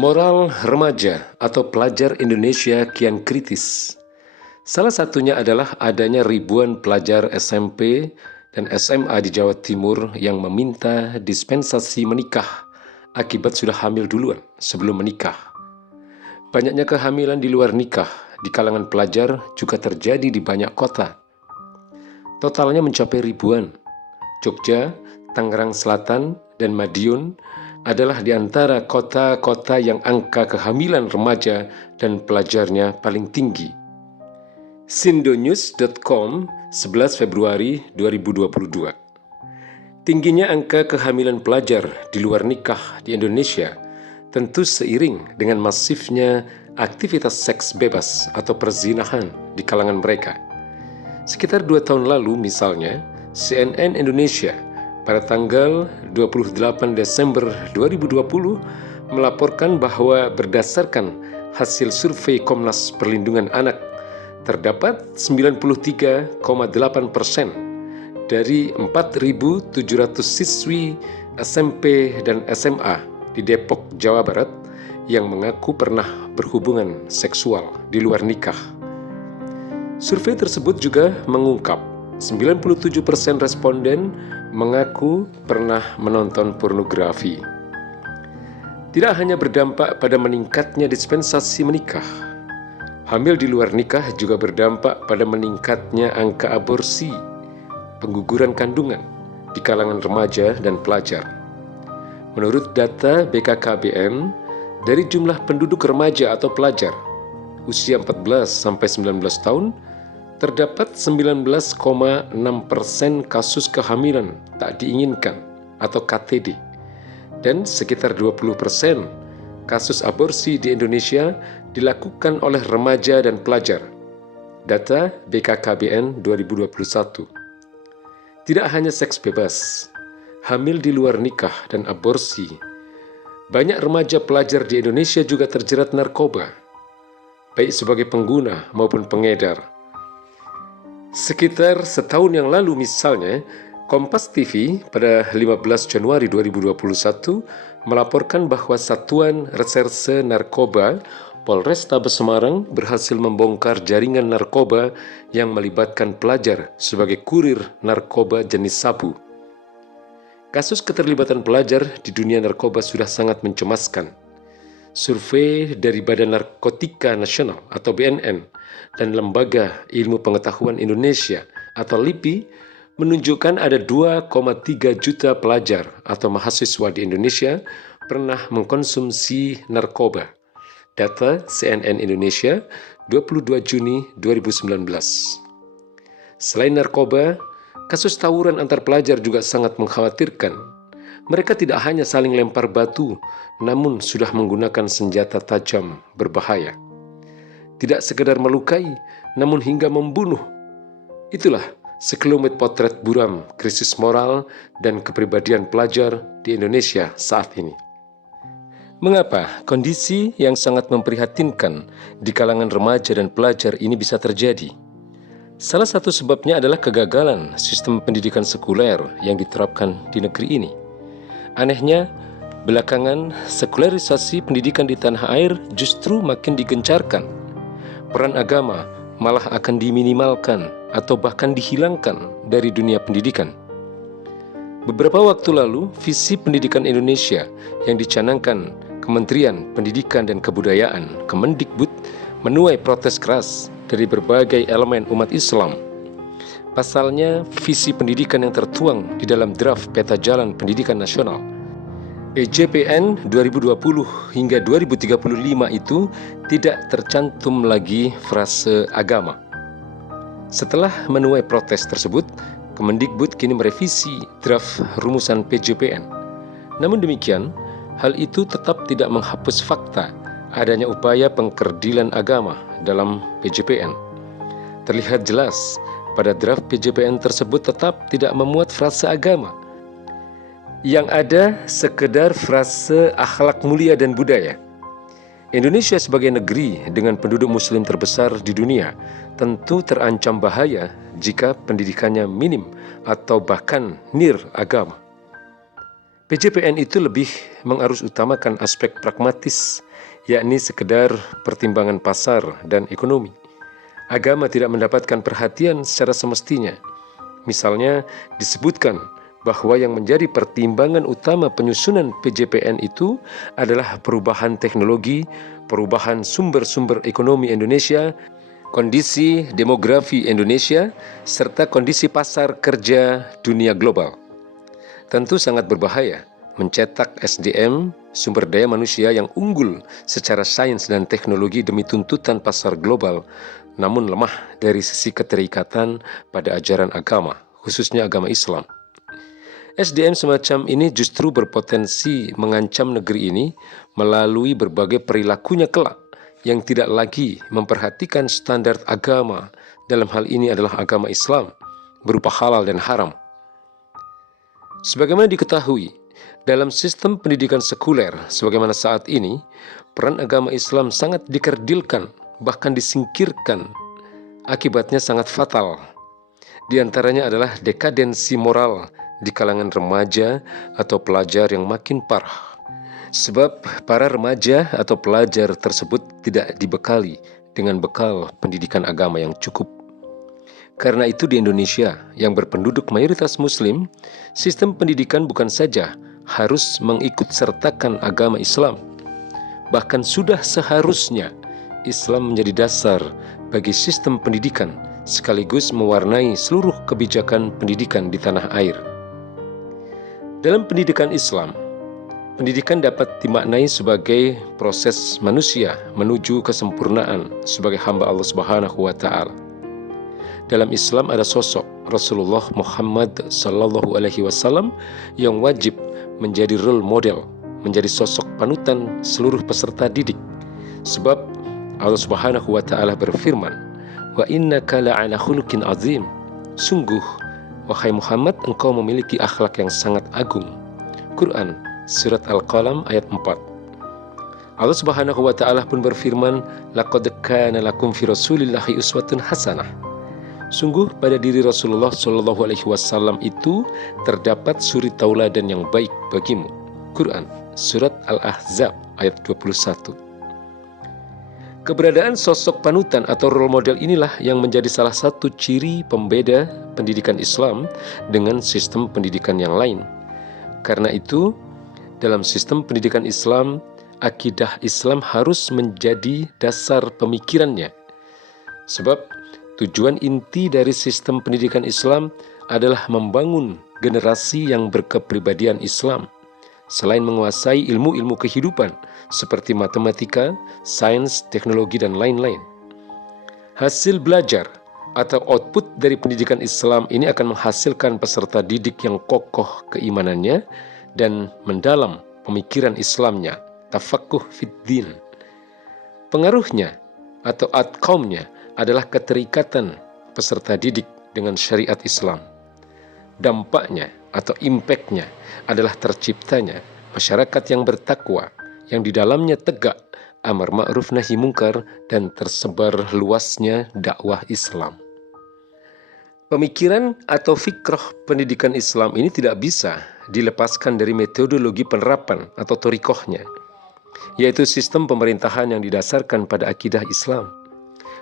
Moral remaja atau pelajar Indonesia kian kritis. Salah satunya adalah adanya ribuan pelajar SMP dan SMA di Jawa Timur yang meminta dispensasi menikah akibat sudah hamil duluan sebelum menikah. Banyaknya kehamilan di luar nikah di kalangan pelajar juga terjadi di banyak kota. Totalnya mencapai ribuan. Jogja, Tangerang Selatan, dan Madiun adalah di antara kota-kota yang angka kehamilan remaja dan pelajarnya paling tinggi. Sindonews.com 11 Februari 2022. Tingginya angka kehamilan pelajar di luar nikah di Indonesia tentu seiring dengan masifnya aktivitas seks bebas atau perzinahan di kalangan mereka. Sekitar 2 tahun lalu misalnya, CNN Indonesia pada tanggal 28 Desember 2020 melaporkan bahwa berdasarkan hasil survei Komnas Perlindungan Anak, terdapat 93,8% dari 4.700 siswi SMP dan SMA di Depok, Jawa Barat yang mengaku pernah berhubungan seksual di luar nikah. Survei tersebut juga mengungkap 97% responden mengaku pernah menonton pornografi. Tidak hanya berdampak pada meningkatnya dispensasi menikah, hamil di luar nikah juga berdampak pada meningkatnya angka aborsi, pengguguran kandungan di kalangan remaja dan pelajar. Menurut data BKKBN, dari jumlah penduduk remaja atau pelajar usia 14 sampai 19 tahun, terdapat 19,6% kasus kehamilan tak diinginkan atau KTD dan sekitar 20% kasus aborsi di Indonesia dilakukan oleh remaja dan pelajar. Data BKKBN 2021. Tidak hanya seks bebas, hamil di luar nikah dan aborsi, banyak remaja pelajar di Indonesia juga terjerat narkoba, baik sebagai pengguna maupun pengedar. Sekitar setahun yang lalu misalnya, Kompas TV pada 15 Januari 2021 melaporkan bahwa Satuan Reserse Narkoba Polrestabes Semarang berhasil membongkar jaringan narkoba yang melibatkan pelajar sebagai kurir narkoba jenis sabu. Kasus keterlibatan pelajar di dunia narkoba sudah sangat mencemaskan. Survei dari Badan Narkotika Nasional atau BNN dan Lembaga Ilmu Pengetahuan Indonesia atau LIPI menunjukkan ada 2,3 juta pelajar atau mahasiswa di Indonesia pernah mengkonsumsi narkoba. Data CNN Indonesia 22 Juni 2019. Selain narkoba, kasus tawuran antar pelajar juga sangat mengkhawatirkan. Mereka tidak hanya saling lempar batu, namun sudah menggunakan senjata tajam berbahaya. Tidak sekedar melukai, namun hingga membunuh. Itulah sekelumit potret buram krisis moral dan kepribadian pelajar di Indonesia saat ini. Mengapa kondisi yang sangat memprihatinkan di kalangan remaja dan pelajar ini bisa terjadi? Salah satu sebabnya adalah kegagalan sistem pendidikan sekuler yang diterapkan di negeri ini. Anehnya, belakangan sekularisasi pendidikan di tanah air justru makin digencarkan. Peran agama malah akan diminimalkan atau bahkan dihilangkan dari dunia pendidikan. Beberapa waktu lalu, visi pendidikan Indonesia yang dicanangkan Kementerian Pendidikan dan Kebudayaan Kemendikbud menuai protes keras dari berbagai elemen umat Islam. Pasalnya, visi pendidikan yang tertuang di dalam draft Peta Jalan Pendidikan Nasional PJPN 2020 hingga 2035 itu tidak tercantum lagi frase agama. Setelah menuai protes tersebut, Kemendikbud kini merevisi draft rumusan PJPN. Namun demikian, hal itu tetap tidak menghapus fakta adanya upaya pengkerdilan agama dalam PJPN. Terlihat jelas pada draft PJPN tersebut tetap tidak memuat frase agama. Yang ada sekedar frase akhlak mulia dan budaya. Indonesia sebagai negeri dengan penduduk muslim terbesar di dunia tentu terancam bahaya jika pendidikannya minim atau bahkan nir agama. PJPN itu lebih mengarusutamakan aspek pragmatis yakni sekedar pertimbangan pasar dan ekonomi. Agama tidak mendapatkan perhatian secara semestinya. Misalnya disebutkan bahwa yang menjadi pertimbangan utama penyusunan PJPN itu adalah perubahan teknologi, perubahan sumber-sumber ekonomi Indonesia, kondisi demografi Indonesia, serta kondisi pasar kerja dunia global. Tentu sangat berbahaya mencetak SDM, sumber daya manusia yang unggul secara sains dan teknologi demi tuntutan pasar global, namun lemah dari sisi keterikatan pada ajaran agama, khususnya agama Islam. SDM semacam ini justru berpotensi mengancam negeri ini melalui berbagai perilakunya kelak yang tidak lagi memperhatikan standar agama, dalam hal ini adalah agama Islam, berupa halal dan haram. Sebagaimana diketahui, dalam sistem pendidikan sekuler sebagaimana saat ini, peran agama Islam sangat dikerdilkan, bahkan disingkirkan. Akibatnya sangat fatal. Di antaranya adalah dekadensi moral di kalangan remaja atau pelajar yang makin parah. Sebab para remaja atau pelajar tersebut tidak dibekali dengan bekal pendidikan agama yang cukup. Karena itu di Indonesia yang berpenduduk mayoritas Muslim, sistem pendidikan bukan saja harus mengikut sertakan agama Islam, bahkan sudah seharusnya Islam menjadi dasar bagi sistem pendidikan sekaligus mewarnai seluruh kebijakan pendidikan di tanah air. Dalam pendidikan Islam, pendidikan dapat dimaknai sebagai proses manusia menuju kesempurnaan sebagai hamba Allah Subhanahu wa Ta'ala. Dalam Islam ada sosok Rasulullah Muhammad SAW yang wajib menjadi role model, menjadi sosok panutan seluruh peserta didik. Sebab Allah Subhanahu wa Ta'ala berfirman, "Wa innaka la'ala khuluqin azim." Sungguh, wahai Muhammad, engkau memiliki akhlak yang sangat agung. Quran, Surat Al-Qalam ayat 4. Allah Subhanahu wa Ta'ala pun berfirman, "Laqad kana lakum fi Rasulillahi uswatun hasanah." Sungguh pada diri Rasulullah SAW itu terdapat suri tauladan yang baik bagimu. Quran, Surat Al-Ahzab ayat 21. Keberadaan sosok panutan atau role model inilah yang menjadi salah satu ciri pembeda pendidikan Islam dengan sistem pendidikan yang lain. Karena itu, dalam sistem pendidikan Islam, akidah Islam harus menjadi dasar pemikirannya. Sebab tujuan inti dari sistem pendidikan Islam adalah membangun generasi yang berkepribadian Islam. Selain menguasai ilmu-ilmu kehidupan seperti matematika, sains, teknologi, dan lain-lain. Hasil belajar atau output dari pendidikan Islam ini akan menghasilkan peserta didik yang kokoh keimanannya dan mendalam pemikiran Islamnya, tafaqquh fid din. Pengaruhnya atau outcome-nya adalah keterikatan peserta didik dengan syariat Islam. Dampaknya atau impact-nya adalah terciptanya masyarakat yang bertakwa, yang di dalamnya tegak amar ma'ruf nahi mungkar dan tersebar luasnya dakwah Islam. Pemikiran atau fikrah pendidikan Islam ini tidak bisa dilepaskan dari metodologi penerapan atau thoriqahnya, yaitu sistem pemerintahan yang didasarkan pada akidah Islam.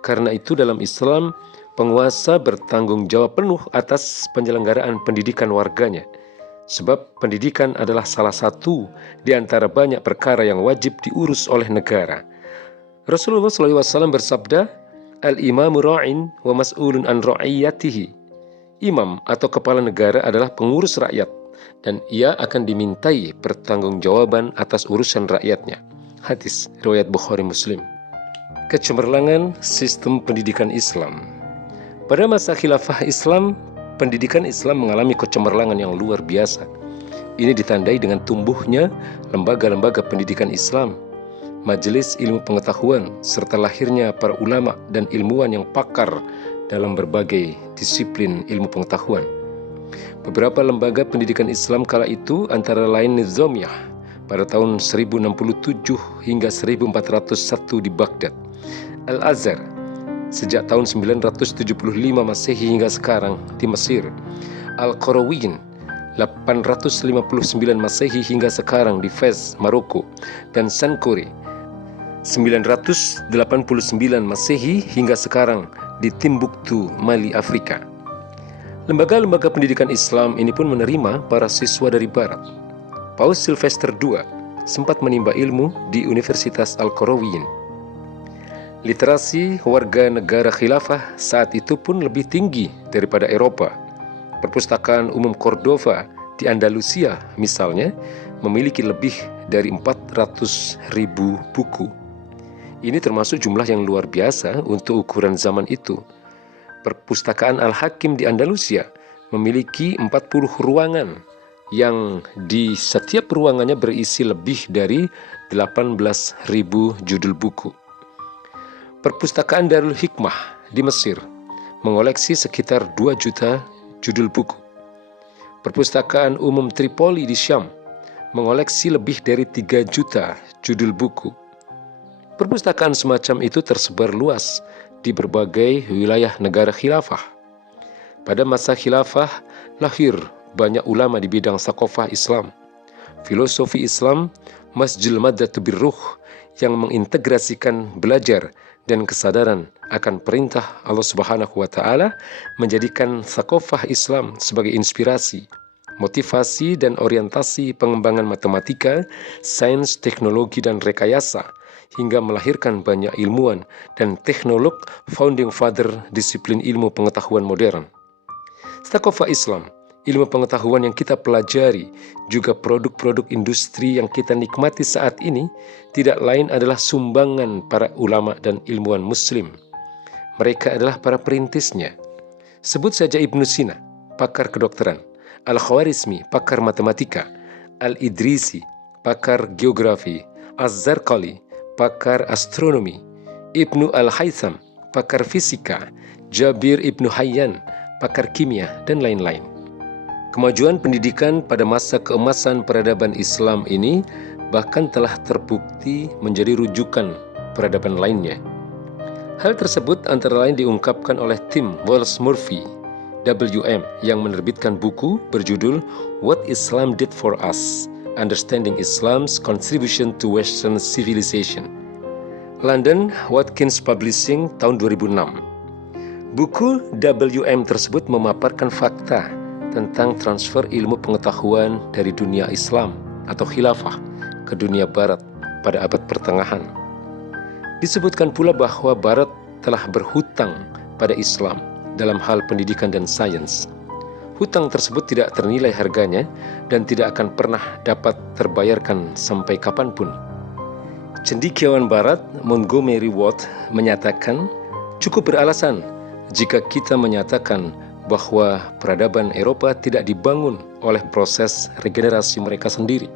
Karena itu dalam Islam, penguasa bertanggung jawab penuh atas penyelenggaraan pendidikan warganya. Sebab pendidikan adalah salah satu di antara banyak perkara yang wajib diurus oleh negara. Rasulullah SAW bersabda, "Al-imamu ra'in wa mas'ulun an ra'iyatihi." Imam atau kepala negara adalah pengurus rakyat, dan ia akan dimintai pertanggungjawaban atas urusan rakyatnya. Hadis riwayat Bukhari Muslim. Kecemerlangan sistem pendidikan Islam. Pada masa khilafah Islam, pendidikan Islam mengalami kecemerlangan yang luar biasa. Ini ditandai dengan tumbuhnya lembaga-lembaga pendidikan Islam, majelis ilmu pengetahuan, serta lahirnya para ulama dan ilmuwan yang pakar dalam berbagai disiplin ilmu pengetahuan. Beberapa lembaga pendidikan Islam kala itu antara lain Nizamiyah pada tahun 1067 hingga 1401 di Baghdad, Al-Azhar sejak tahun 975 Masehi hingga sekarang di Mesir, Al-Qarawiyyin 859 Masehi hingga sekarang di Fez, Maroko, dan Sankore 989 Masehi hingga sekarang di Timbuktu, Mali, Afrika. Lembaga-lembaga pendidikan Islam ini pun menerima para siswa dari Barat. Paus Sylvester II sempat menimba ilmu di Universitas Al-Qarawiyyin. Literasi warga negara khilafah saat itu pun lebih tinggi daripada Eropa. Perpustakaan umum Cordova di Andalusia misalnya memiliki lebih dari 400.000 buku. Ini termasuk jumlah yang luar biasa untuk ukuran zaman itu. Perpustakaan Al-Hakim di Andalusia memiliki 40 ruangan yang di setiap ruangannya berisi lebih dari 18.000 judul buku. Perpustakaan Darul Hikmah di Mesir mengoleksi sekitar 2 juta judul buku. Perpustakaan Umum Tripoli di Syam mengoleksi lebih dari 3 juta judul buku. Perpustakaan semacam itu tersebar luas di berbagai wilayah negara khilafah. Pada masa khilafah, lahir banyak ulama di bidang sakofah Islam, filosofi Islam, Masjidul Madatu Birruh yang mengintegrasikan belajar dan kesadaran akan perintah Allah Subhanahu wa Ta'ala, menjadikan sakofah Islam sebagai inspirasi, motivasi dan orientasi pengembangan matematika, sains, teknologi dan rekayasa, hingga melahirkan banyak ilmuwan dan teknolog founding father disiplin ilmu pengetahuan modern. Sakofah Islam, ilmu pengetahuan yang kita pelajari, juga produk-produk industri yang kita nikmati saat ini, tidak lain adalah sumbangan para ulama dan ilmuwan muslim. Mereka adalah para perintisnya. Sebut saja Ibnu Sina, pakar kedokteran, Al-Khwarizmi, pakar matematika, Al-Idrisi, pakar geografi, Az-Zarqali, pakar astronomi, Ibnu Al-Haytham, pakar fisika, Jabir Ibnu Hayyan, pakar kimia, dan lain-lain. Kemajuan pendidikan pada masa keemasan peradaban Islam ini bahkan telah terbukti menjadi rujukan peradaban lainnya. Hal tersebut antara lain diungkapkan oleh tim Wallace Murphy, WM, yang menerbitkan buku berjudul What Islam Did for Us, Understanding Islam's Contribution to Western Civilization. London, Watkins Publishing, tahun 2006. Buku WM tersebut memaparkan fakta tentang transfer ilmu pengetahuan dari dunia Islam atau khilafah ke dunia Barat pada abad pertengahan. Disebutkan pula bahwa Barat telah berhutang pada Islam dalam hal pendidikan dan sains. Hutang tersebut tidak ternilai harganya dan tidak akan pernah dapat terbayarkan sampai kapanpun. Cendekiawan Barat Montgomery Watt menyatakan, cukup beralasan jika kita menyatakan bahwa peradaban Eropa tidak dibangun oleh proses regenerasi mereka sendiri.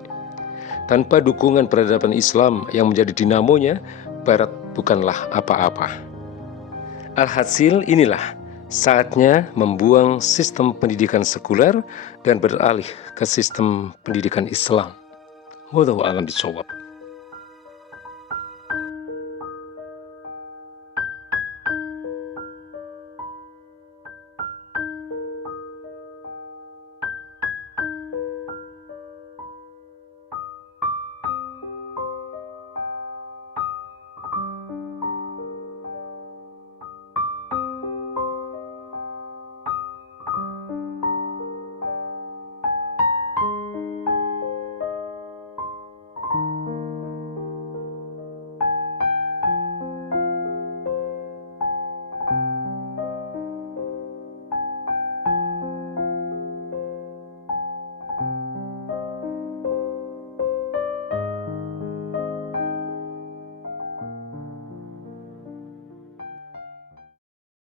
Tanpa dukungan peradaban Islam yang menjadi dinamonya, Barat bukanlah apa-apa. Alhasil inilah saatnya membuang sistem pendidikan sekuler dan beralih ke sistem pendidikan Islam. Wallahu a'lam bishawab.